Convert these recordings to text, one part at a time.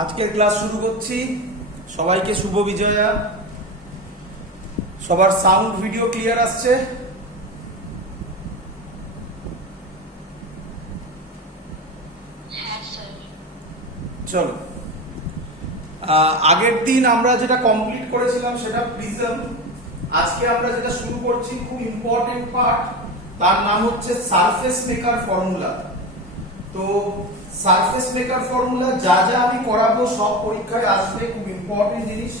আজকের ক্লাস শুরু করছি। সবাইকে শুভ বিজয়া। সবার সাউন্ড ভিডিও ক্লিয়ার আসছে? চলো, আগের দিন আমরা যেটা কমপ্লিট করেছিলাম সেটা প্রিজম। আজকে আমরা যেটা শুরু করছি খুব ইম্পর্টেন্ট পার্ট, তার নাম হচ্ছে সারফেস মেকার ফর্মুলা। তো সারফেস মেকার ফর্মুলা যা যা আমি করাবো সব পরীক্ষায় আসবে, খুব ইম্পর্টেন্ট জিনিস।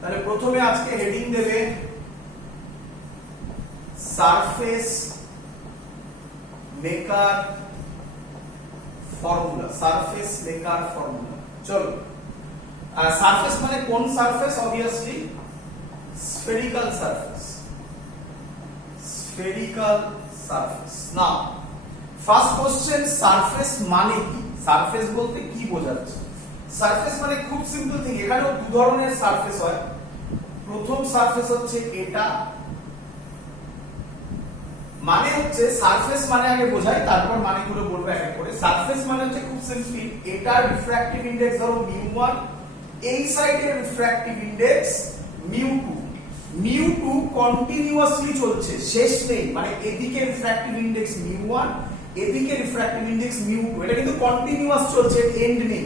তাহলে প্রথমে আজকে হেডিং দেবে surface maker formula. Surface maker formula. চলো, সারফেস মানে কোন surface? Obviously spherical surface. Spherical surface. Now first question, surface মানে কি? সারফেস বলতে কি বোঝাচ্ছে? সারফেস মানে খুব সিম্পল থিং। এখানেও দু ধরনের সারফেস হয়। প্রথম সারফেস হচ্ছে এটা, মানে হচ্ছে সারফেস মানে আগে বোঝাই, তারপর মানেগুলো বলবো এক এক করে। সারফেস মানে হচ্ছে খুব সিম্পল, এটা রিফ্র্যাক্টিভ ইনডেক্স ধরো μ1, এই সাইডের রিফ্র্যাক্টিভ ইনডেক্স μ2। μ2 কন্টিনিউয়াসলি চলছে, শেষ নেই। মানে এদিকে রিফ্র্যাক্টিভ ইনডেক্স μ1, এদিকে রিফ্র্যাক্টিভ ইনডেক্স μ2, এটা কিন্তু কন্টিনিউয়াস চলছে, এন্ড নেই।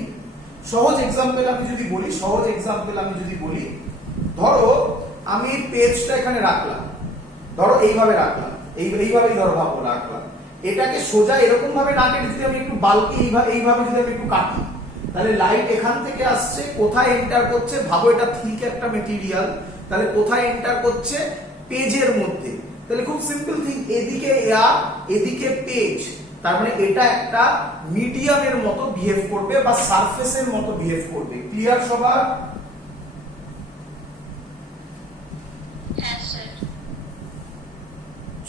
সহজ এক্সাম্পল আমি যদি বলি, ধরো আমি পেজটা এখানে রাখলাম, ধরো এইভাবে রাখলাম, এইভাবেই ধরো ভাবো রাখলাম। এটাকে সোজা এরকম ভাবে না কেটে যদি আমি একটু বালকে এইভাবে যদি আমি একটু কাটি, তাহলে লাইট এখান থেকে আসছে, কোথায় এন্টার করছে? ভাবো এটা ঠিক একটা মেটেরিয়াল, তাহলে কোথায় এন্টার করছে? পেজের মধ্যে। তাহলে খুব সিম্পল থিং, এদিকে এয়ার, এদিকে পেজ, তার মানে এটা একটা মিডিয়ামের মতো বিহেভ করবে বা সারফেসের মতো বিহেভ করবে। ক্লিয়ার সবার?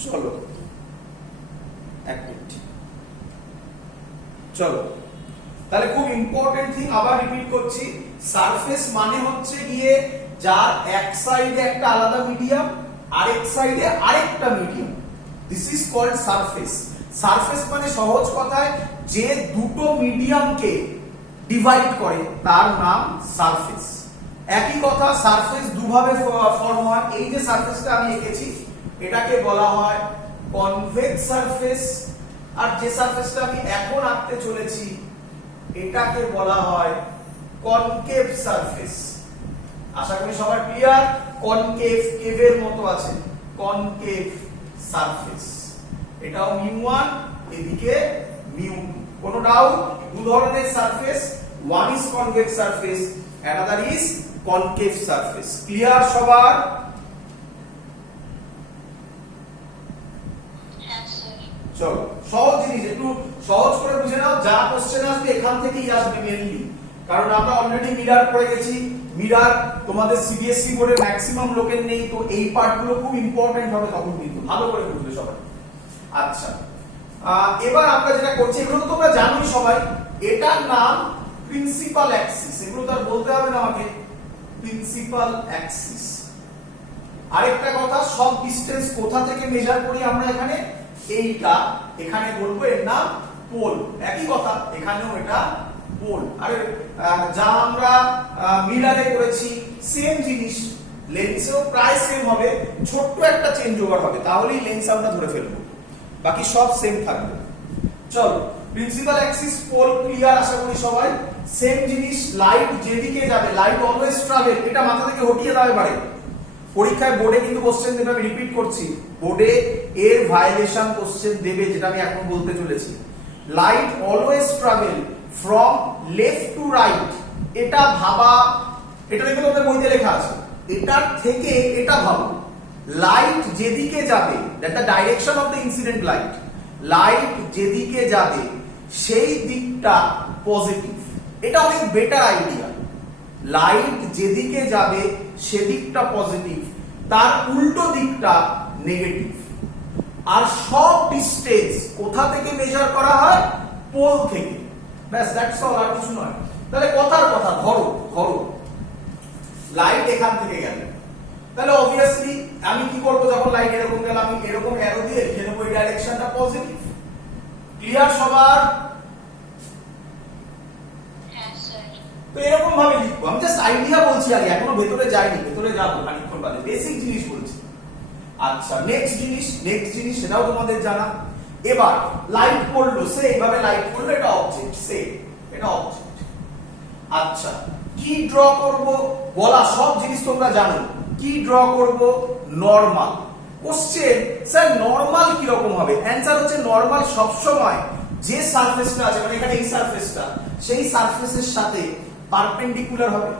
চলো এক মিনিট, চলো তাহলে খুব ইম্পর্টেন্ট থিং আবার রিপিট করছি। সারফেস মানে হচ্ছে গিয়ে যার এক সাইডে একটা আলাদা মিডিয়াম, আরেক সাইডে আরেকটা medium. This is called surface. Surface মানে সহজ কথায় যে দুটো মিডিয়ামকে ডিভাইড করে তার নাম সারফেস। একই কথা, সারফেস দুভাবে ফর্ম হয়। এই যে সারফেসটা আমি এঁকেছি এটাকে বলা হয় কনভেক্স সারফেস, আর যে সারফেসটা আমি এখন আঁকতে চলেছি এটাকে বলা হয় কনকেভ সারফেস। আশা করি সবার ক্লিয়ার। কনকেভ, কেভের মতো আছে, কনকেভ সারফেস। এটাও μ1, এদিকে μ2। কোনো ডাউট? দু ধরনের surface, one is convex surface, another is concave surface. Clear সবার? চলো, সহজ জিনিস, একটু সহজ করে বুঝে নাও। যা কোশ্চেন আসবে এখান থেকেই আসবে মেইনলি, কারণ আমরা অলরেডি মিরার পড়ে গেছি। মিরার তোমাদের সিবিএসসি বোর্ডের ম্যাক্সিমাম লোকের নেই, তো এই পার্টগুলো খুব ইম্পর্টেন্ট হবে তখন, কিন্তু ভালো করে বুঝবে সবাই। আচ্ছা, এবার আমরা যেটা করছি, এগুলো তো তোমরা জানোই সবাই, এটার নাম প্রিন্সিপাল অ্যাক্সিস। এগুলো তো আর বলতে হবে না আমাকে, প্রিন্সিপাল অ্যাক্সিস। আরেকটা কথা, সব ডিসটেন্স কোথা থেকে মেজার করি আমরা? এখানে এইটা, এখানে বলবো এর নাম পোল। একই কথা, এখানেও এটা পোল। আরে যা আমরা মিরারে করেছি সেম জিনিস, লেন্সেও প্রায় সেম হবে, ছোট্ট একটা চেঞ্জ ওভার হবে, তাহলেই লেন্স আমরা ধরে ফেলবো, বাকি সব সেম থাকবে। চলো, প্রিন্সিপাল অ্যাক্সিস, পোল, ক্লিয়ার আশা করি সবাই। সেম জিনিস, লাইট যেদিকে যাবে, লাইট অলওয়েজ ট্রাভেল, এটা মাথা থেকে হটিয়ে দাও এবারে। পরীক্ষায় বোর্ডে কিন্তু কোশ্চেন দেবে, আমি রিপিট করছি, বোর্ডে এর ভায়োলেশন কোশ্চেন দেবে, যেটা আমি এখন বলতে চলেছি। Light always travel from left to right, এটা ভাবা, এটা দেখো তোমাদের বইতে লেখা আছে, এটার থেকে এটা ভাবো। লাইট যেদিকে যাবে, that the direction of the incident light, light যেদিকে যাবে সেই দিকটা পজিটিভ। এটা অনেক বেটার আইডিয়া। লাইট যেদিকে যাবে সেদিকটা পজিটিভ, তার উল্টো দিকটা নেগেটিভ। আর সব ডিসটেন্স কোথা থেকে মেজার করা হয়? পোল থেকে। ব্যাস, দ্যাটস অল, আর কিছু নয়। তাহলে কথার কথা, ধরো লাইট এখান থেকে গেল, তাহলে অবভিয়াসলি আমি কি করব? যখন লাইট এরকম গেল, আমি এরকম অ্যারো দিয়ে লিখে নেব এই ডাইরেকশনটা পজিটিভ। ক্লিয়ার সবার? তো এরকম ভাবে লিখবো। আমি জাস্ট আইডিয়া বলছি আগে, এখনো ভেতরে যাইনি, ভেতরে যাবো খানিকক্ষণ বাদে, বেসিক জিনিস বলছি। আচ্ছা নেক্সট জিনিস সেটাও তোমাদের জানা। এবার লাইট পড়লো, সে এইভাবে লাইট পড়লো, এটা অবজেক্ট, সে এটা অবজেক্ট। আচ্ছা কি ড্র করব, বলা সব জিনিস তোমরা জানো। কি ড্র করব, নরমাল। কোশ্চেন স্যার নরমাল কি রকম হবে? অ্যানসার হচ্ছে নরমাল সব সময় যে সারফেসটা আছে, মানে এখানে এই সারফেসটা, সেই সারফেসের সাথে পারপেন্ডিকুলার হবে।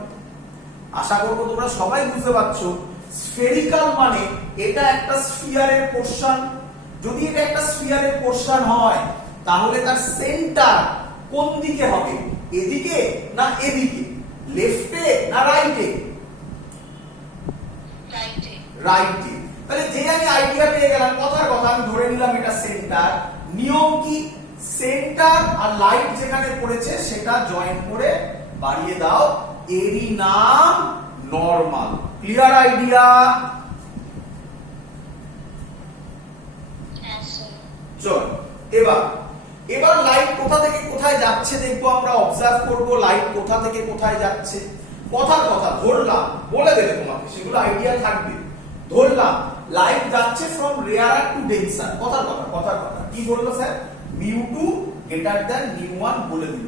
আশা করব তোমরা সবাই বুঝতে পারছো। স্ফেরিক্যাল মানে এটা একটা স্ফিয়ারের পোরশন। যদি এটা একটা স্ফিয়ারের পোরশন হয় তাহলে তার সেন্টার কোন দিকে হবে? এদিকে না এদিকে? লেফটে না রাইটে? রাইটে। রাইটে। তাহলে যে আমি আইডিয়া পেয়ে গেলাম, কথার কথা আমি ধরে নিলাম এটা সেন্টার। নিয়ম কি? সেন্টার আর লাইট যেখানে পড়েছে সেটা জয়েন করে বাড়িয়ে দাও, এরই নাম নরমাল। Clear idea? চল এবার লাইট কোথা থেকে কোথায় যাচ্ছে দেখবো আমরা, অবজার্ভ করব লাইট কোথা থেকে কোথায় যাচ্ছে। কথার কথা ধরলাম, বলে দেবে তোমাকে, সেগুলো আইডিয়া থাকবে। ধরলাম লাইট যাচ্ছে ফ্রম রেয়ারার টু ডেন্সার। কথার কথা কি বললো স্যার? μ2 গ্রেটার দ্যান μ1 বলে দিল।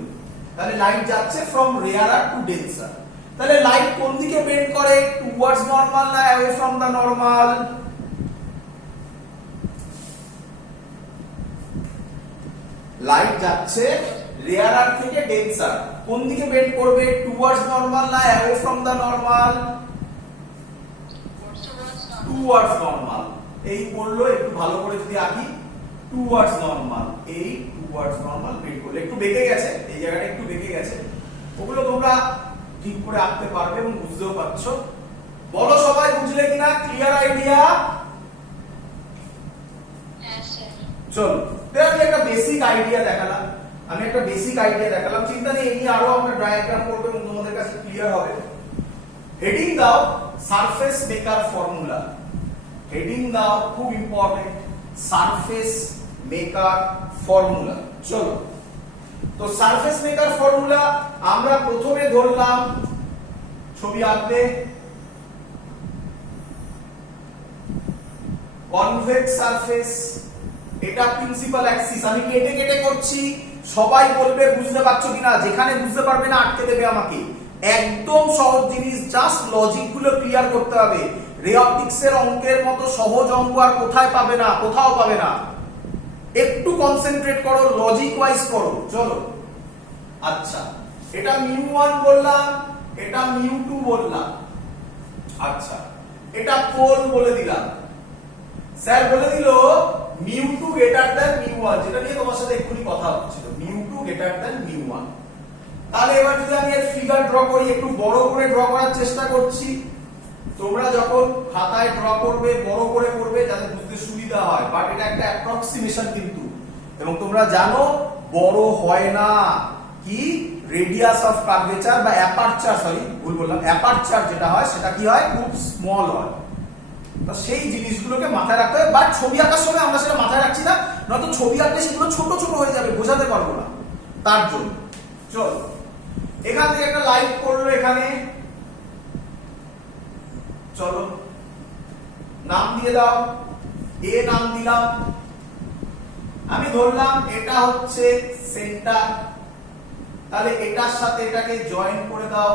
তাহলে লাইট যাচ্ছে ফ্রম রেয়ারার টু ডেন্সার। তাহলে লাইট কোন দিকে বেন্ড করে? টুয়ার্ডস নরমাল না away from the normal? Light যাচ্ছে রেয়ারার থেকে ডেন্সার, কোন দিকে বেন্ড করবে? টুয়ার্ডস নরমাল না away from the normal? Towards normal. এই পড়লো, একটু ভালো করে যদি আঁকি, টুয়ার্ডস নরমাল, এই টুয়ার্ডস নরমাল বেন্ড করলে। একটু বেঁকে গেছে, এই জায়গাটা একটু বেঁকে গেছে, ওগুলো তোমরা ঠিক করে আঁকতে পারবে এবং বুঝতেও পারছো। বলো সবাই বুঝলে কিনা? Clear idea? চলো আমি একটা বেসিক আইডিয়া দেখালাম, চিন্তা নেই, এই নিয়ে আরো আমরা ডায়াগ্রাম করবো এবং তোমাদের কাছে ক্লিয়ার হবে। হেডিং দাও সারফেস মেকার ফর্মুলা। হেডিং দাও, খুব ইম্পর্টেন্ট, সারফেস মেকার ফর্মুলা। চলো তো সারফেস মেকার ফর্মুলা আমরা প্রথমে ধরলাম, ছবি আঁকবে, কনভেক্স সারফেস, এটা প্রিন্সিপাল অ্যাক্সিস। আমি কেটে কেটে করছি, সবাই বলবে বুঝতে পারছো কিনা, যেখানে বুঝতে পারবে না আটকে দেবে আমাকে। একদম সহজ জিনিস, জাস্ট লজিক গুলো ক্লিয়ার করতে হবে। রে অপটিক্স এর অঙ্কের মতো সহজ অঙ্ক আর কোথায় পাবে না, কোথাও পাবে না। একটু কনসেন্ট্রেট করো, লজিক ওয়াইজ করো। চলো আচ্ছা এটা μ1 বললাম, এটা μ2 বললাম। আচ্ছা এটা পোল বলে দিলাম। স্যার বলে দিল μ2 গ্রেটার দ্যান μ1, যেটা নিয়ে তোমার সাথে এক্ষুনি কথা হচ্ছিল, μ2 গ্রেটার দ্যান μ1। তাহলে এবার যদি আমি এর ফিগার ড্র করি, একটু বড় করে ড্র করার চেষ্টা করছি। তোমরা যখন খাতায় ড্র করবে বড় করে করবে যাতে বুঝতে সুবিধা হয়, বাট এটা একটা অ্যাপ্রক্সিমেশন কিন্তু, এবং তোমরা জানো বড় হয় না। কি? রেডিয়াস অফ কার্ভেচার বা অ্যাপারচার, সরি ভুল বললাম, অ্যাপারচার যেটা হয় সেটা কি হয়? খুব স্মল হয়। তো সেই জিনিসগুলোকে মাথায় রাখতে হবে, বাট ছবি আঁকার সময় আমরা সেটা মাথায় রাখছি না, নয়তো ছবি আঁকলে সেগুলো ছোট ছোট হয়ে যাবে, বোঝাতে পারবো না, তার জন্য। চল এখান থেকে একটা লাইট পড়লো এখানে, চলো নাম দিয়ে দাও, এ নাম দিলাম। আমি ধরলাম এটা হচ্ছে সেন্টার, তাহলে এটার সাথে এটাকে জয়েন করে দাও,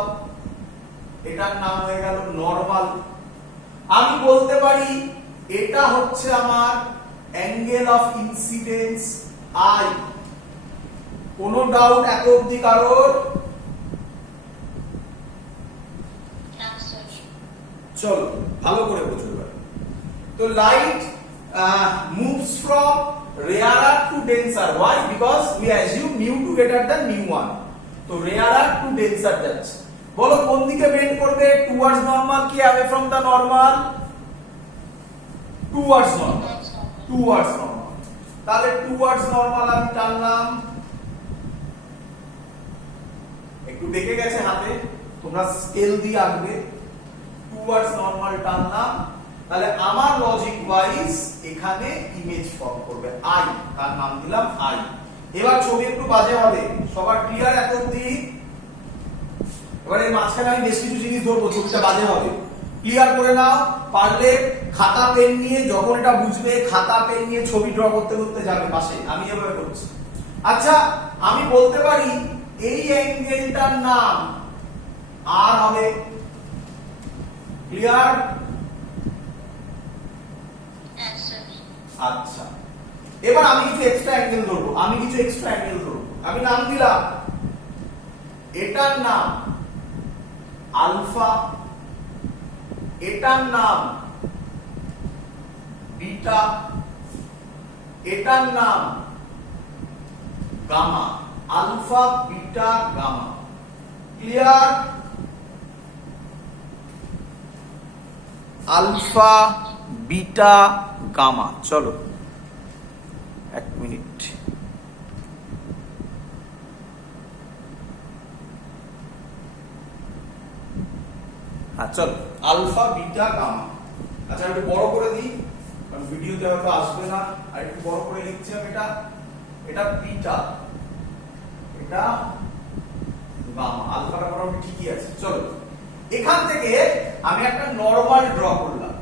এটার নাম হয়ে গেল নরমাল। আমি বলতে পারি এটা হচ্ছে আমার অ্যাঙ্গেল অফ ইনসিডেন্স আই। কোনো ডাউট এত অবধি কারোর? চলো ভালো করে বুঝতে পারি। তো light moves from rarer to denser. Why? Because we assume μ2 greater than μ1. তো rarer to denser যাচ্ছে। বলো কোন দিকে বেন্ড করবে? টুয়ার্ডস নরমাল কি away from the normal? Towards normal, towards normal. তাহলে টুয়ার্ডস নরমাল আমি টানলাম, একটু বেঁকে গেছে হাতে, তোমরা স্কেল দিয়ে আঁকবে। টুয়ার্ডস নরমাল টানলাম, তাহলে আমার লজিক ওয়াইজ এখানে ইমেজ ফর্ম করবে আই, তার নাম দিলাম আই। এবার ছবি একটু বাজে হবে, সবার ক্লিয়ার এত অবধি? এবারে এর মাঝখানে আমি বেশ কিছু জিনিস ধরবো, ছবিটা বাজে হবে, ক্লিয়ার করে নাও। পারলে খাতা পেন নিয়ে যখন এটা বুঝবে খাতা পেন নিয়ে ছবি ড্র করতে করতে যাবে পাশে, আমি এভাবে করছি। আচ্ছা আমি বলতে পারি এই অ্যাঙ্গেলটার নাম আর হবে, ক্লিয়ার? আচ্ছা এবার আমি কিছু এক্সট্রা অ্যাঙ্গেল ধরবো, আমি নাম দিলাম, এটার নাম আলফা, এটার নাম বিটা, এটার নাম gamma. Alpha beta gamma, clear? Alpha beta gamma. চলো এক মিনিট, চলো আলফা বিটা গামা। আচ্ছা একটু বড় করে দিই কারণ ভিডিওতে হয়তো আসবে না, আর একটু বড় করে লিখছি আমি। এটা বিটা, এটা গামা। আলফাটা মোটামুটি ঠিকই আছে। চলো এখান থেকে আমি একটা নরমাল ড্র করলাম।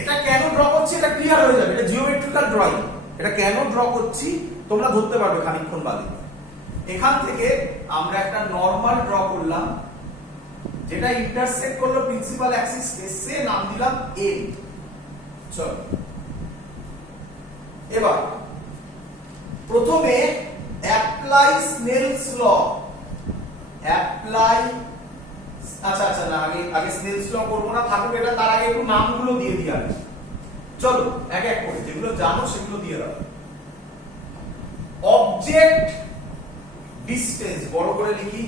এটা কেন ড্র করছি এটা ক্লিয়ার হয়ে যাবে, এটা জিওমেট্রিক্যাল ড্রয়িং। এটা কেন ড্র করছি তোমরা ধরতে পারবে খানিকক্ষণ বাদে। এখান থেকে আমরা একটা নরমাল ড্র করলাম যেটা ইন্টারসেক্ট করলো প্রিন্সিপাল অ্যাক্সিস কে, সে নাম দিলাম এ। চলো এবার প্রথমে অ্যাপ্লাই স্নেলস ল, অ্যাপ্লাই, আচ্ছা না আগে স্নেলস ল করবো না, থাকুক এটা, তার আগে একটু নামগুলো দিয়ে দিই আগে। চলো এক এক করে যেগুলো জানো সেগুলো দিয়ে দাও। অবজেক্ট ডিসটেন্স, বড় করে লিখি,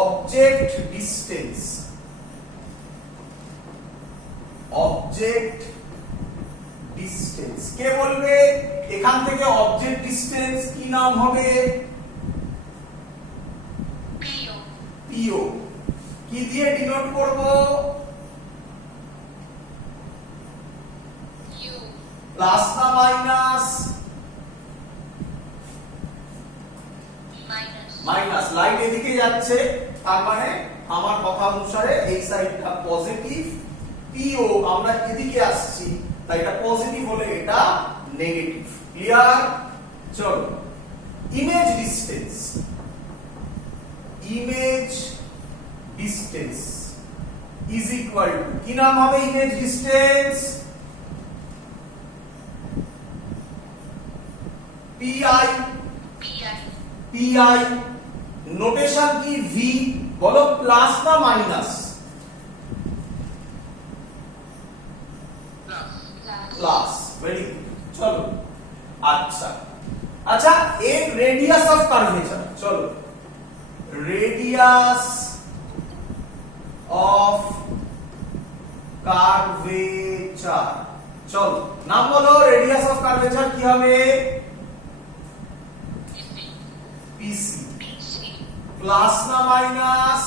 অবজেক্ট ডিসটেন্স, অবজেক্ট ডিসটেন্স। কে বলবে এখান থেকে অবজেক্ট ডিসটেন্স কি নাম হবে? পিও। কি দিয়ে ডিনোট করব? ইউ। প্লাস না মাইনাস? মাইনাস। লাইট এদিকে যাচ্ছে, তার মানে আমার কথা অনুসারে এই সাইডটা পজিটিভ, পিও আমরা এদিকে আসছি, তাই এটা পজিটিভ হলে এটা নেগেটিভ। ক্লিয়ার? চলো image distance, image distance is equal two, কি নাম হবে image distance? PI. PI notation কি? ভি। বলো প্লাস না মাইনাস? প্লাস। Very good. চলো আচ্ছা এর রেডিয়াস অফ কার্ভেচার, চলো রেডিয়াস অফ কার্ভেচার, চলো নাম বলো। রেডিয়াস অফ কার্ভেচার কি হবে? পিসি। প্লাস না মাইনাস?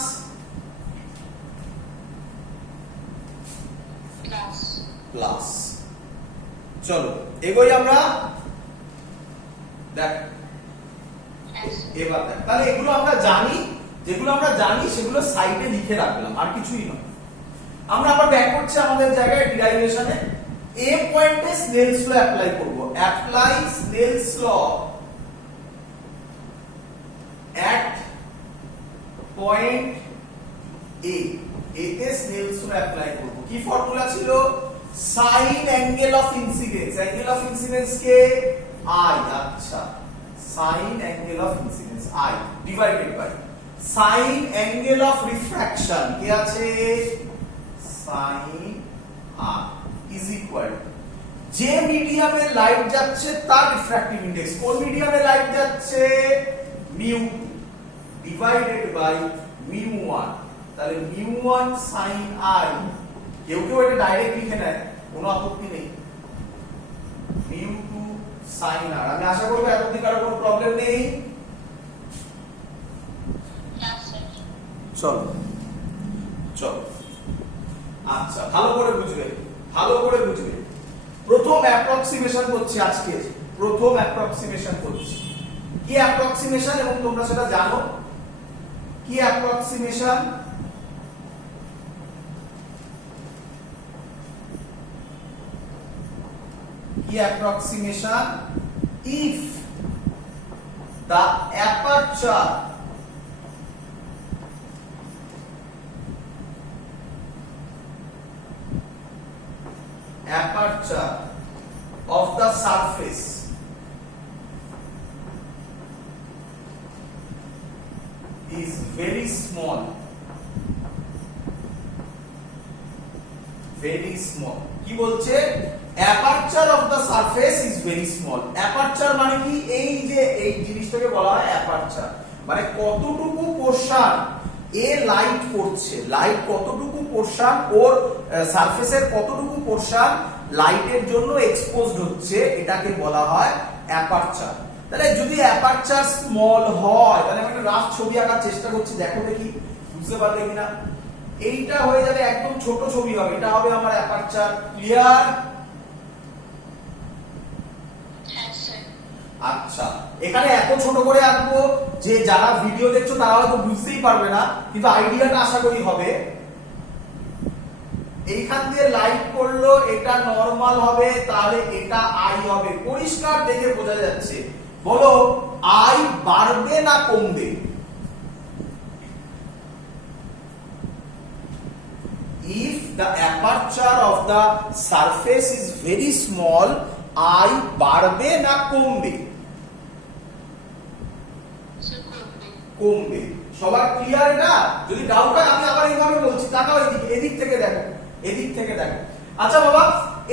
প্লাস। চলো এগোই আমরা। দেখ এবার দেখ, তাহলে এগুলো আমরা জানি, যেগুলো আমরা জানি সেগুলো সাইডে লিখে রাখলাম, আর কিছুই নয়। আমরা আবার ব্যাক করছি আমাদের জায়গায় ডিরাইভেশনে। এ পয়েন্টে স্নেলস ল অ্যাপ্লাই করব। Apply Snell's law at point A, এতে স্নেলস ল অ্যাপ্লাই করব। কি ফর্মুলা ছিল? Sine angle of incidence. Angle of incidence কে? আই। আচ্ছা sine angle of incidence i divided by sine angle of refraction কি আছে? Sign R is equal যে মিডিয়ামে লাইট যাচ্ছে তার রিফ্র্যাক্টিভ ইনডেক্স। কোন মিডিয়ামে লাইট যাচ্ছে? Mu divided by mu 1। তাহলে মিউ 1 সাইন আই, কেউ এটা ডাইরেক্ট লিখে নেয়, কোনো আপত্তি নেই। মিউ 2 সাইন আর। আমি আশা করব এতদিন কারো কোনো প্রবলেম নেই। চলো আচ্ছা ভালো করে বুঝবে, ভালো করে বুঝবে। প্রথম অ্যাপ্রক্সিমেশন করছি আজকে, প্রথম অ্যাপ্রক্সিমেশন করছি। কি কি অ্যাপ্রক্সিমেশন এবং তোমরা সেটা জানো কি অ্যাপ্রক্সিমেশন কি approximation if the aperture of the surface is very small কি বলছে aperture of the surface is very small aperture মানে কি এই যে এই জিনিসটাকে বলা হয় অ্যাপারচার মানে কতটুকু পোরশন এ লাইট পড়ছে লাইট কতটুকু পোরশন ওর সারফেসের কতটুকু পোরশন লাইটের জন্য এক্সপোজড হচ্ছে এটাকে বলা হয় অ্যাপারচার তাহলে যদি অ্যাপারচার স্মল হয় তাহলে আমি একটা রাফ ছবি আঁকার চেষ্টা করছি দেখো দেখি বুঝতে পারলে কিনা এইটা হয়ে যাবে একদম ছোট ছবি হবে এটা হবে আমার অ্যাপারচার ক্লিয়ার আচ্ছা এখানে এত ছোট করে আঁকবো যে যারা ভিডিও দেখছো তারা হয়তো বুঝতেই পারবে না কিন্তু আইডিয়াটা আশা করি হবে এইখান দিয়ে লাইট পড়লো এটা নরমাল হবে তাহলে এটা আই হবে পরিষ্কার দেখে বোঝা যাচ্ছে বলো আই বাড়বে না কমবে if the aperture of the surface is very small I বাড়বে না কমবে কমবে সবার ক্লিয়ার এটা যদি ডাউট হয় আমি আবার এইভাবে বলছি তাকাও এদিক থেকে দেখো আচ্ছা বাবা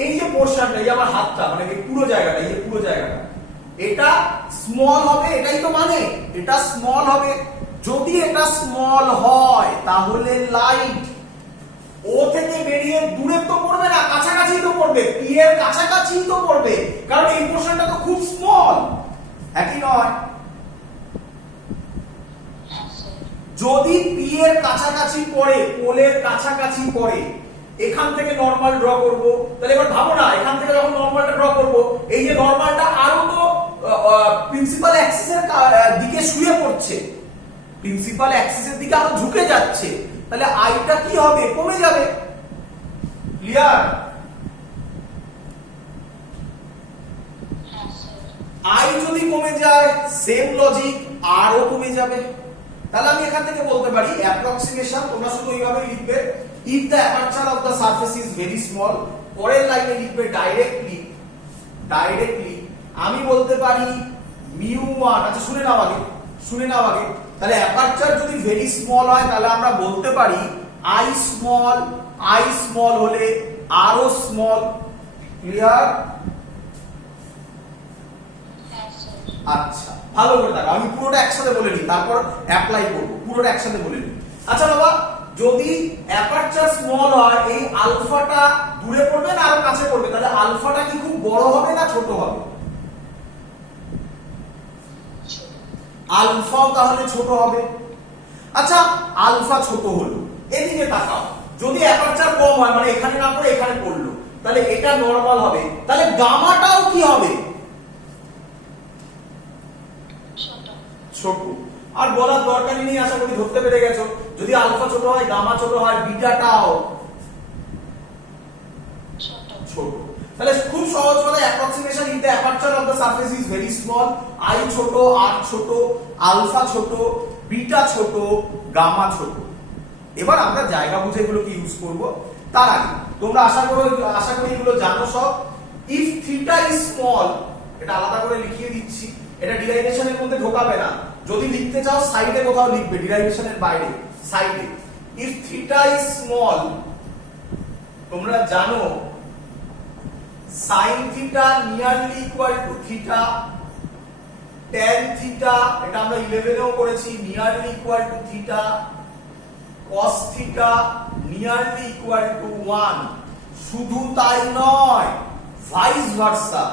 এই যে পোরশনটা এই আমার হাতটা মানে এই পুরো জায়গাটা এটা স্মল হবে এটাই তো মানে এটা স্মল হবে যদি এটা স্মল হয় তাহলে লাইট ও থেকে বেরিয়ে দূরে তো পড়বে না কাছাকাছি তো পড়বে পি এর কাছাকাছি তো পড়বে কারণ এই পোরশনটা তো খুব স্মল একই নয় যদি পি এর কাছাকাছি পড়ে পোলের কাছাকাছি পড়ে এখান থেকে নরমাল ড্র করব তাহলে এবার ভাবো না এখান থেকে যখন নরমালটা ড্র করব এই যে নরমালটা আরো তো প্রিন্সিপাল অ্যাক্সিসের দিকে শুয়ে পড়ছে প্রিন্সিপাল অ্যাক্সিসের দিকে আরো ঝুঁকে যাচ্ছে তাহলে আইটা কি হবে কমে যাবে ক্লিয়ার আই যদি কমে যায় সেম লজিক আরও কমে যাবে তাহলে আমি এখান থেকে বলতে পারি অ্যাপ্রক্সিমেশন তোমরা শুধু এইভাবে লিখবে if the aperture of the surface is very small পরের লাইনে লিখবে ডাইরেক্টলি আমি বলতে পারি μ1 আচ্ছা শুনে নাও আগে তাহলে অ্যাপারচার যদি ভেরি স্মল হয় তাহলে আমরা বলতে পারি আই স্মল হলে আরো স্মল ক্লিয়ার আচ্ছা ভালো করে দেখো আমি পুরোটা একসাথে বলে নিই তারপর অ্যাপ্লাই করব পুরোটা একসাথে বলে নিই আচ্ছা বাবা যদি অ্যাপারচার স্মল হয় এই আলফাটা দূরে পড়বে না আরো কাছে পড়বে তাহলে আলফাটা কি খুব বড় হবে না ছোট হবে আলফাও তাহলে ছোট হবে আচ্ছা আলফা ছোট হলো এদিকে তাকাও যদি অ্যাপারচার কম হয় মানে এখানে না পড়ে এখানে পড়লো তাহলে এটা নরমাল হবে তাহলে গামাটাও কি হবে ছোট আর বলার দরকারই নেই আশা করি ধরতে পেরে গেছো যদি আলফা ছোট হয় গামা ছোট হয় বিটাটাও ছোট তাহলে খুব সহজ করে approximation in the aperture of the surface is very small I ছোট আর ছোট আলফা ছোট বিটা ছোট গামা ছোট এবার আমরা জায়গা বুঝে এগুলোকে ইউজ করব তার আগে তোমরা আশা করি এগুলো জানো সব ইফ থিটা ইজ স্মল এটা আলাদা করে লিখিয়ে দিচ্ছি এটা ডিরাইভেশনের মধ্যে ঢোকাবে না যদি লিখতে চাও সাইডে কোথাও লিখবে ডিরাইভেশনের বাইরে সাইডে ইফ থিটা ইজ স্মল তোমরা জানো sin theta nearly equal to theta tan theta এটা আমরা 11 এও করেছি nearly equal to theta cos theta nearly equal to 1 শুধু তাই নয় vice versa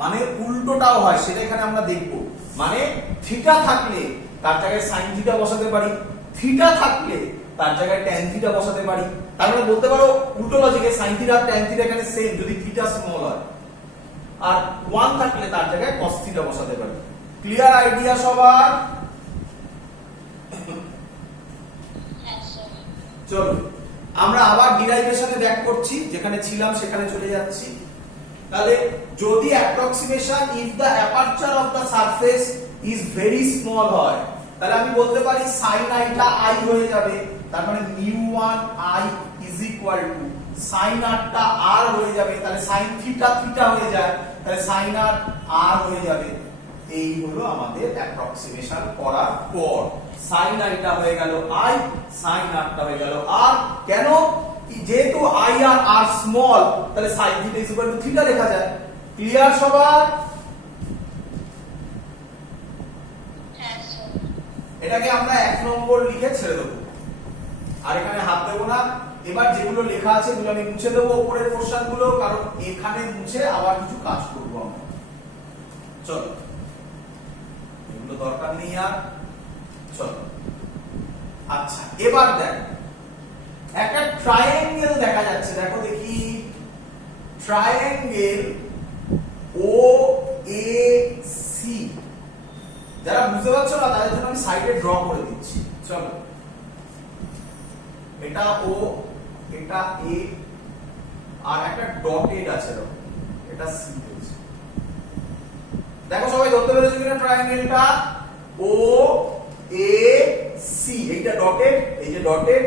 মানে উল্টোটাও হয় সেটা এখানে আমরা দেখব মানে থিটা থাকলে তার জায়গায় sin theta বসাতে পারি থিটা থাকলে তার জায়গায় tan theta বসাতে পারি তার মানে বলতে পারো উল্টো লজিকে sin theta আর tan theta এখানে সেম যদি থিটা স্মল হয় আর 1 থাকলে তার জায়গায় cos theta বসাতে পারি ক্লিয়ার আইডিয়া সবার? চলো আমরা আবার ডিরাইভেশনে ব্যাক করছি, যেখানে ছিলাম সেখানে চলে যাচ্ছি। তাহলে যদি approximation if the aperture of the surface is very small হয়, তাহলে আমি বলতে পারি sin i টা i হয়ে যাবে, তার মানে μ1 i is equal two sin r টা r হয়ে যাবে, তাহলে sin থিটা থিটা হয়ে যায়, তাহলে sin r r হয়ে যাবে। এই হলো আমাদের অ্যাপ্রক্সিমেশন করার পর sin i টা হয়ে গেল i, sin r টা হয়ে গেল r। কেন? যেহেতু i আর r স্মল, তাহলে sin theta is equal to theta লেখা যায়। ক্লিয়ার সবার? এটাকে আমরা 1 নম্বর লিখে ছেড়ে দেবো, আর এখানে হাত দেবো না। এবার যেগুলো লেখা আছে সেগুলো আমি মুছে দেবো, উপরের পোরশন গুলো, কারণ এখানে মুছে আবার কিছু কাজ করবো আমরা। চলো, এগুলো দরকার নেই আর। চলো, আচ্ছা এবার দেখো একটা ট্রায়াঙ্গেল দেখা যাচ্ছে, দেখো দেখি, ট্রায়াঙ্গেল ও এ সি। যারা বুঝতে পারছো না তাদের জন্য আমি সাইডে ড্র করে দিচ্ছি। চলো, এটা ও, এটা এ, আর একটা ডটেড আছে, দেখো এটা সি হচ্ছে। দেখো সবাই ধরতে পেরেছো কিনা ট্রায়াঙ্গেলটা ও এ সি? এইটা ডটেড, এই যে ডটেড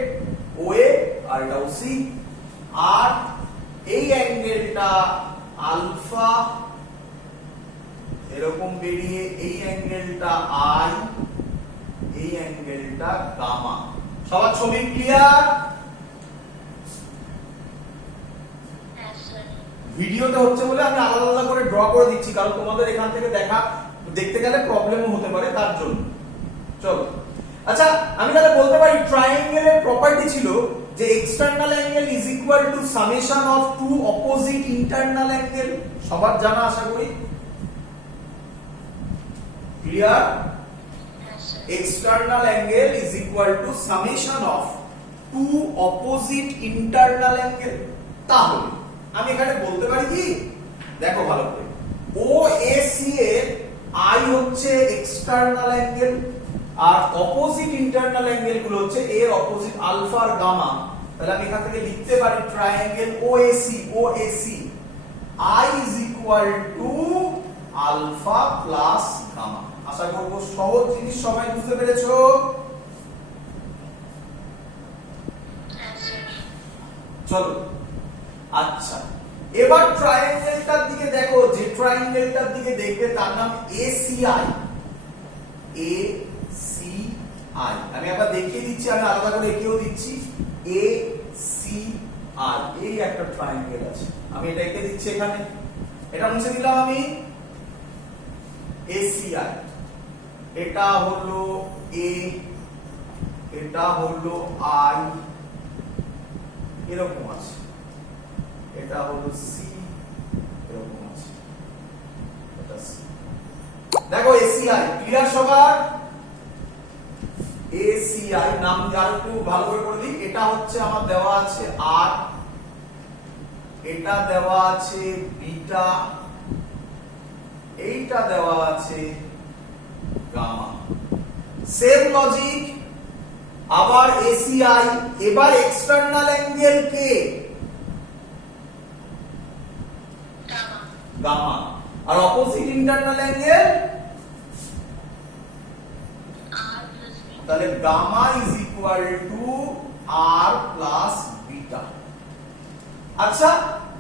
ও এ, আর এটা ও সি। আর এই অ্যাঙ্গেলটা আলফা এরকম বেরিয়ে, এই অ্যাঙ্গেলটা আই, এই অ্যাঙ্গেলটা গামা। সবার ছবি ক্লিয়ার? ভিডিওতে হচ্ছে বলে আমি আলাদা আলাদা করে ড্র করে দিচ্ছি, কারণ তোমাদের এখান থেকে দেখতে গেলে প্রবলেমও হতে পারে, তার জন্য। চলো, আচ্ছা আমি তাহলে বলতে পারি ট্রায়াঙ্গেলের প্রপার্টি ছিল যে external angle is equal to summation of two opposite internal angle. সবার জানা আশা করি? Clear? external angle is equal to summation of two opposite internal angle। তাহলে আমি এখানে বলতে পারি কি, দেখো ভালো করে, OAC এর I হচ্ছে এক্সটার্নাল অ্যাঙ্গেল, আর অপোজিট ইন্টারনাল অ্যাঙ্গেল গুলো হচ্ছে এর অপোজিট আলফা আর গামা। তাহলে আমি এখান থেকে লিখতে পারি triangle OAC I is equal to alpha plus gamma. আশা করব সহজ জিনিস সবাই বুঝতে পেরেছো। চলো, আচ্ছা এবার ট্রায়াঙ্গেলটার দিকে দেখো, যে ট্রায়াঙ্গেলটার দিকে দেখবে তার নাম ACI। আমি আবার দেখিয়ে দিচ্ছি, আমি আলাদা করে এঁকেও দিচ্ছি। ACI এই একটা ট্রায়াঙ্গেল আছে, আমি এটা এঁকে দিচ্ছি এখানে, এটা মুছে দিলাম আমি। ACI এটা হলো A, এটা হলো I, এরকম আছে, এটা হলো C, এরকম আছে, এটা C। দেখো ACI ক্লিয়ার সবার? ACI নাম আর একটু ভালো করে দিই। এটা হচ্ছে আমার দেওয়া আছে R, এটা দেওয়া আছে বিটা, এইটা দেওয়া আছে গামা। সেম লজিক, আবার ACI, এবার এক্সটার্নাল অ্যাঙ্গেল কে? গামা। আর অপোজিট ইন্টারনাল অ্যাঙ্গেল? তাহলে গামা ইজ ইকুয়াল টু আর প্লাস বিটা। আচ্ছা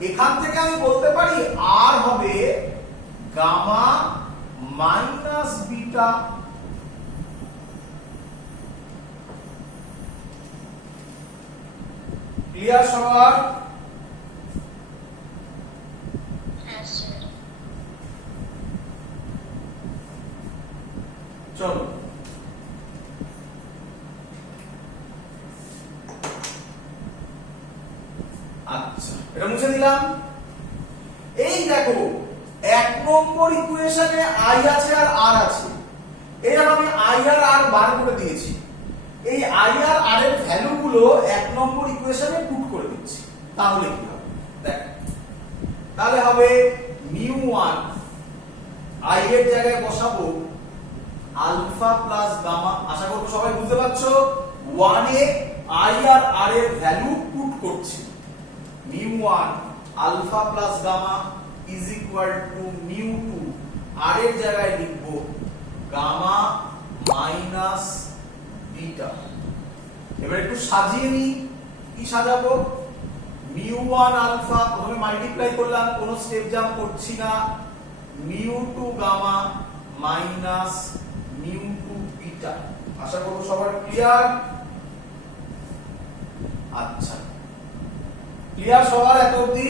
এখান থেকে আমি বলতে পারি আর হবে গামা মাইনাস বিটা। ক্লিয়ার সবার? চলো আচ্ছা এটা মুছে দিলাম। এই দেখো এক নম্বর ইকুয়েশনে আই আছে আর আর আছে, এই আমি আই আর আর বার করে দিয়েছি। এই আই আর আর এর ভ্যালু গুলো এক নম্বর ইকুয়েশনে পুট করে দিচ্ছি। তাহলে কি হবে দেখ, তাহলে হবে μ1 আই এর জায়গায় বসাবো আলফা প্লাস গামা। আশা করব সবাই বুঝতে পারছো। 1 এ i আর r এর ভ্যালু পুট করছি। μ1 alpha plus gamma is equal to μ2, r এর জায়গায় লিখব গামা মাইনাস বিটা। এবার একটু সাজিয়ে নি, কি সাজাবো? μ1 আলফা প্রথমে মাল্টিপ্লাই করলাম, কোনো স্টেপ জাম্প করছি না, μ2 গামা মাইনাস μ2 বিটা। আশা করব সবার ক্লিয়ার। আচ্ছা, ক্লিয়ার সবার এত অবধি?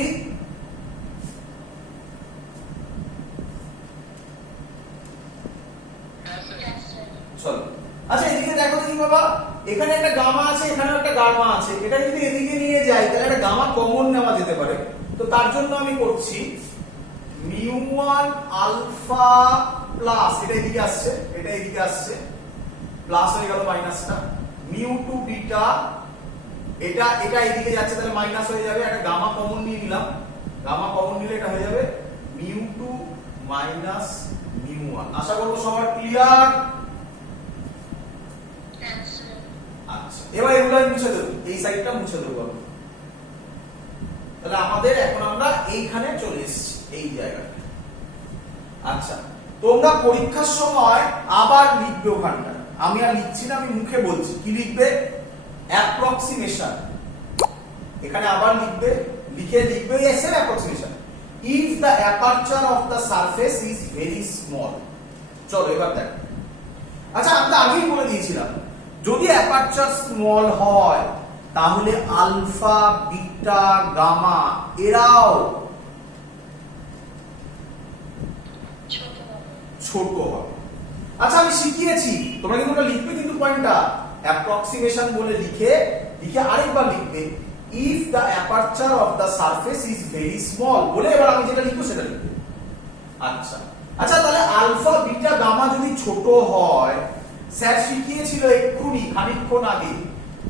চলো, আচ্ছা এদিকে দেখো দেখি বাবা, এখানে একটা গামা আছে, এখানেও একটা গামা আছে। এটা যদি এদিকে নিয়ে যাই তাহলে একটা গামা কমন নেওয়া যেতে পারে। তো তার জন্য আমি করছি μ1 আলফা প্লাস, এটা এদিকে আসছে, এটা এদিকে আসছে, প্লাস হয়ে গেল মাইনাসটা, μ2 বিটা, এটা এটা এদিকে যাচ্ছে তাহলে মাইনাস হয়ে যাবে, একটা গামা কমন নিয়ে নিলাম, গামা কমন নিলে এটা হয়ে যাবে μ2 মাইনাস μ1। আশা করব সবার ক্লিয়ার। আচ্ছা, এবার এগুলো মুছে দেব, এই সাইডটা মুছে দেব। তাহলে আমাদের এখন আমরা এইখানে চলে এসেছি, এই জায়গাটা। আচ্ছা, তোমরা পরীক্ষার সময় আবার লিখবে ওখানটা, আমি আর লিখছি না, আমি মুখে বলছি। কি লিখবে? অ্যাপ্রক্সিমেশন। এখানে আবার লিখবে, লিখে লিখবে এস এর approximation. If the aperture of the surface is very small. চলো এবার দেখো। আচ্ছা, আমরা আগেই বলে দিয়েছিলাম যদি অ্যাপারচার স্মল হয় তাহলে আলফা বিটা গামা এরাও ছোট হবে। আচ্ছা, আমি শিখিয়েছি, তোমরা কিন্তু ওটা লিখবে, কিন্তু পয়েন্টটা অ্যাপ্রক্সিমেশন বলে লিখে লিখে আরেকবার লিখবে if the aperture of the surface is very small বলে, এবার আমি যেটা লিখবো সেটা লিখবে। আচ্ছা আচ্ছা, তাহলে আলফা বিটা গামা যদি ছোট হয়, স্যার শিখিয়েছিল এক্ষুনি খানিকক্ষণ আগে,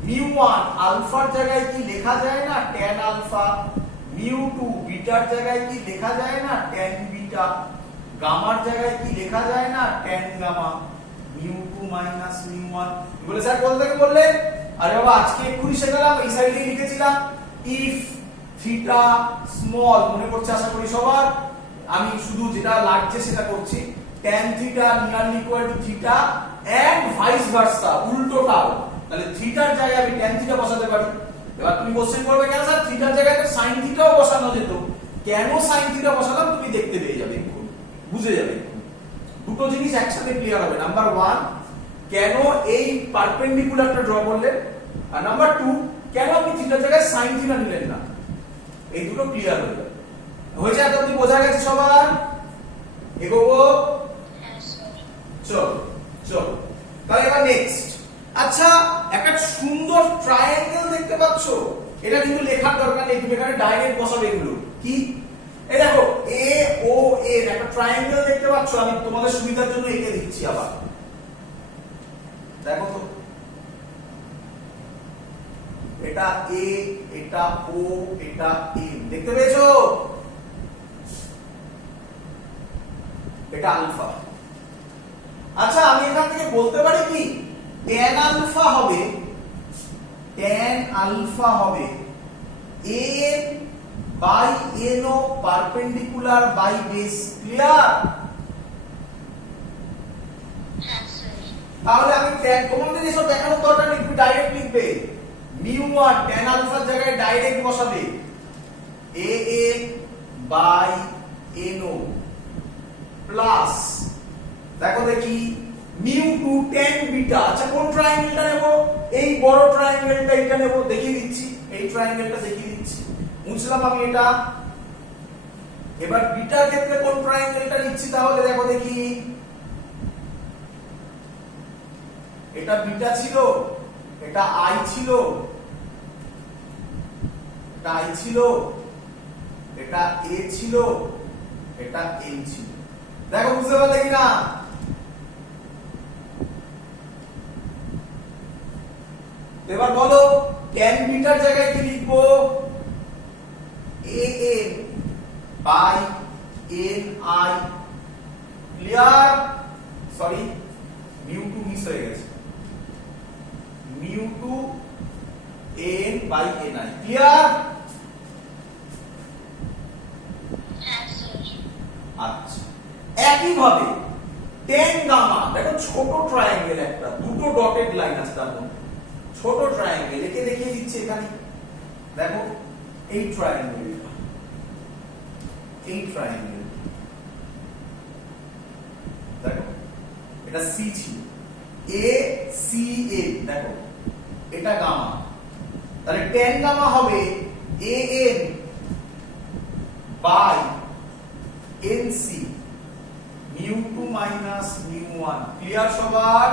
μ1 আলফার জায়গায় কি লেখা যায় না tan আলফা, μ2 বিটার জায়গায় কি লেখা যায় না tan বিটা, গামার জায়গায় কি লেখা যায় না tan গামা, μ2 মাইনাস μ1 বলে স্যার কোথা থেকে বললেন? আরে বাবা, আজকে এক্ষুনি শেখালাম, এই সাইডে লিখেছিলাম ইফ থিটা স্মল, মনে করছে আশা করি সবার। আমি শুধু যেটা লাগছে সেটা করছি, tan theta nearly equal to theta and vice versa, উল্টোটাও। তাহলে থিটার জায়গায় আমি tan থিটা বসাতে পারি। এবার তুমি কোশ্চেন করবে কেন স্যার থিটার জায়গায় তো sin থিটাও বসানো যেত? কেন sin থিটা বসালাম তুমি দেখতে পেয়ে যাবে, বুঝে যাবে। দুটো জিনিস একসাথে ক্লিয়ার হবে। নাম্বার 1, কেন এই পারপেন্ডিকুলারটা ড্র করলেন, আর নাম্বার 2, কেন আপনি থিটার জায়গায় sin থিটা নিলেন না। এই দুটো ক্লিয়ার হয়ে যাবে। হয়েছে? এত অবধি বোঝা গেছে সবার? এগোবো? চল চল, তাহলে এবার নেক্সট। আচ্ছা, একটা সুন্দর ট্রায়াঙ্গেল দেখতে পাচ্ছ? এটা কিন্তু লেখার দরকার নেই, তুমি এখানে ডাইরেক্ট বসাবে এগুলো। কি? এই দেখো, এ ও এর একটা ট্রায়াঙ্গেল দেখতে পাচ্ছ? আমি তোমাদের সুবিধার জন্য এঁকে দিচ্ছি আবার। দেখো তো, এটা এ, এটা ও, এটা এম, দেখতে পেয়েছো? এটা আলফা। আচ্ছা, আমি এখান থেকে বলতে পারি কি tan আলফা হবে, tan আলফা হবে an by no perpendicular by base. Clear? তাহলে আমি তোমাদের এসব দেখানোর দরকার নেই, তুমি ডাইরেক্ট লিখবে μ1 tan আলফার জায়গায় ডাইরেক্ট বসাবে an বাই no প্লাস, দেখো দেখি μ2 tan বিটা। আচ্ছা, কোন ট্রায়াঙ্গেলটা নেব? এই বড় ট্রায়াঙ্গেলটা, এটা নেব। দেখিয়ে দিচ্ছি, এই ট্রায়াঙ্গেলটা দেখিয়ে দিচ্ছি। মুছলাম আমি এটা। এবার বিটার ক্ষেত্রে কোন ট্রায়াঙ্গেলটা নিচ্ছি তাহলে দেখো দেখি। এটা বিটা ছিল, এটা আই ছিল, এটা আই ছিল, এটা এ ছিল, এটা এম ছিল। দেখো বুঝতে পারলে কিনা? এবার বলো tan বিটার জায়গায় কি লিখবো? an by ni। Clear? Sorry, mu miss হয়ে গেছে, mu an by ni। Clear? আচ্ছা, একইভাবে tan গামা, দেখো ছোট ট্রায়াঙ্গেল একটা, দুটো ডটেড লাইন আছে তার মধ্যে, ছোট ট্রায়াঙ্গেল, একে দেখিয়ে দিচ্ছি এখানে, দেখো এই ট্রায়াঙ্গেল, এই ট্রায়াঙ্গেল, দেখো এটা সি ছিল, এ সি এ, দেখো এটা গামা, তাহলে tan গামা হবে an by nc mu2 minus mu1। Clear সবার?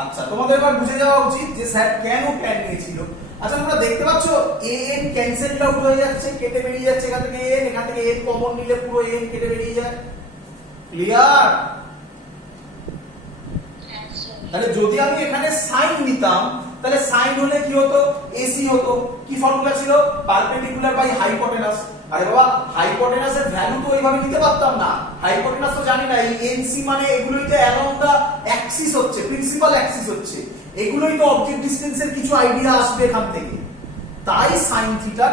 আচ্ছা, তোমাদের এবার বুঝে যাওয়া উচিত যে স্যার কেন tan নিয়েছিল। আচ্ছা, তোমরা দেখতে পাচ্ছ an ক্যান্সেল আউট হয়ে যাচ্ছে, কেটে বেরিয়ে যাচ্ছে এখান থেকে n, এখান থেকে n কমন নিলে পুরো n কেটে বেরিয়ে যায়। ক্লিয়ার? তাহলে যদি আমি এখানে সাইন নিতাম, তাহলে সাইন হলে কি হতো? এসি হতো। কি ফর্মুলা ছিল? Perpendicular by hypotenuse. আরে বাবা, হাইপোটেনাসের ভ্যালু তো এইভাবে নিতে পারতাম না, হাইপোটেনাস তো জানি না, এই এনসি মানে এগুলোই তো অ্যালং দা অ্যাক্সিস হচ্ছে, প্রিন্সিপাল অ্যাক্সিস হচ্ছে, এগুলোই তো অবজেক্ট ডিসটেন্সের কিছু আইডিয়া আসবে এখান থেকে, তাই সাইন থিটা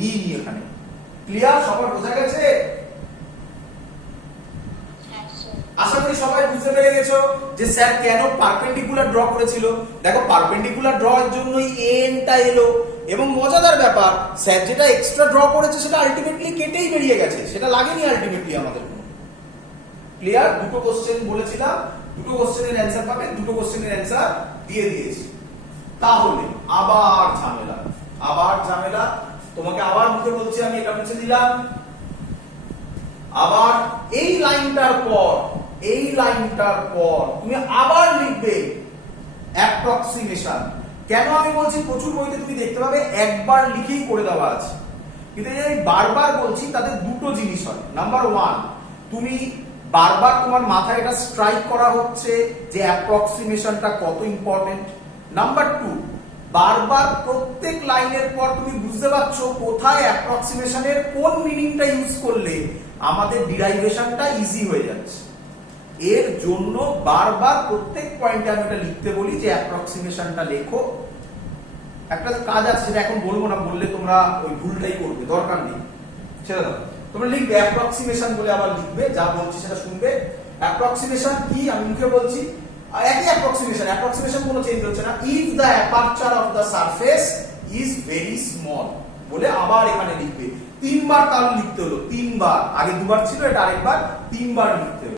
নিয়ে এখানে। ক্লিয়ার? সবার বোঝা গেছে? আশা করি সবাই বুঝতে পেরে গেছো যে স্যার কেন পারপেন্ডিকুলার ড্র করেছিল। দেখো পারপেন্ডিকুলার ড্র এর জন্যই এনটা এলো, এবং মজাদার ব্যাপার স্যার যেটা এক্সট্রা ড্র করেছে সেটা আলটিমেটলি কেটেই বেরিয়ে গেছে, সেটা লাগেনি আলটিমেটলি আমাদের। ক্লিয়ার? দুটো কোশ্চেন বলেছিলাম, দুটো কোশ্চেনের অ্যানসার পাবে, দুটো কোশ্চেনের অ্যানসার দিয়ে দিয়েছি। তাহলে আবার ঝামেলা, আবার ঝামেলা, তোমাকে আবার মুখে বলছি আমি, এটা মুছে দিলাম। আবার এই লাইনটার পর, এই লাইনটার পর তুমি আবার লিখবে অ্যাপ্রক্সিমেশন। কেন আমি বলছি, প্রচুর বইতে তুমি দেখতে পাবে একবার লিখেই করে দেওয়া আছে, কিন্তু এই বারবার বলছি তাতে দুটো জিনিস হয়। নাম্বার ওয়ান, তুমি বারবার তোমার মাথায় এটা স্ট্রাইক করা হচ্ছে যে অ্যাপ্রক্সিমেশনটা কত ইম্পর্টেন্ট। নাম্বার টু, বারবার প্রত্যেক লাইনের পর তুমি বুঝতে পারছো কোথায় অ্যাপ্রক্সিমেশনের কোন মিনিংটা ইউজ করলে আমাদের ডিরাইভেশনটা ইজি হয়ে যাচ্ছে। এর জন্য বারবার প্রত্যেক পয়েন্টে আমি এটা লিখতে বলি যে অ্যাপ্রক্সিমেশনটা লেখো। একটা কাজ আছে সেটা এখন বলবো না, বললে তোমরা ওই ভুলটাই করবে, দরকার নেই, ছেড়ে দাও। তোমরা লিখবে অ্যাপ্রক্সিমেশন বলে, আবার লিখবে, যা বলছি সেটা শুনবে। অ্যাপ্রক্সিমেশন কি আমি মুখে বলছি, একই অ্যাপ্রক্সিমেশন, অ্যাপ্রক্সিমেশন কোনো চেঞ্জ হচ্ছে না। If the aperture of the surface is very small বলে আবার এখানে লিখবে। তিনবার তাহলে লিখতে হলো, তিনবার, আগে দুবার ছিল, এটা আরেকবার, তিনবার লিখতে হলো।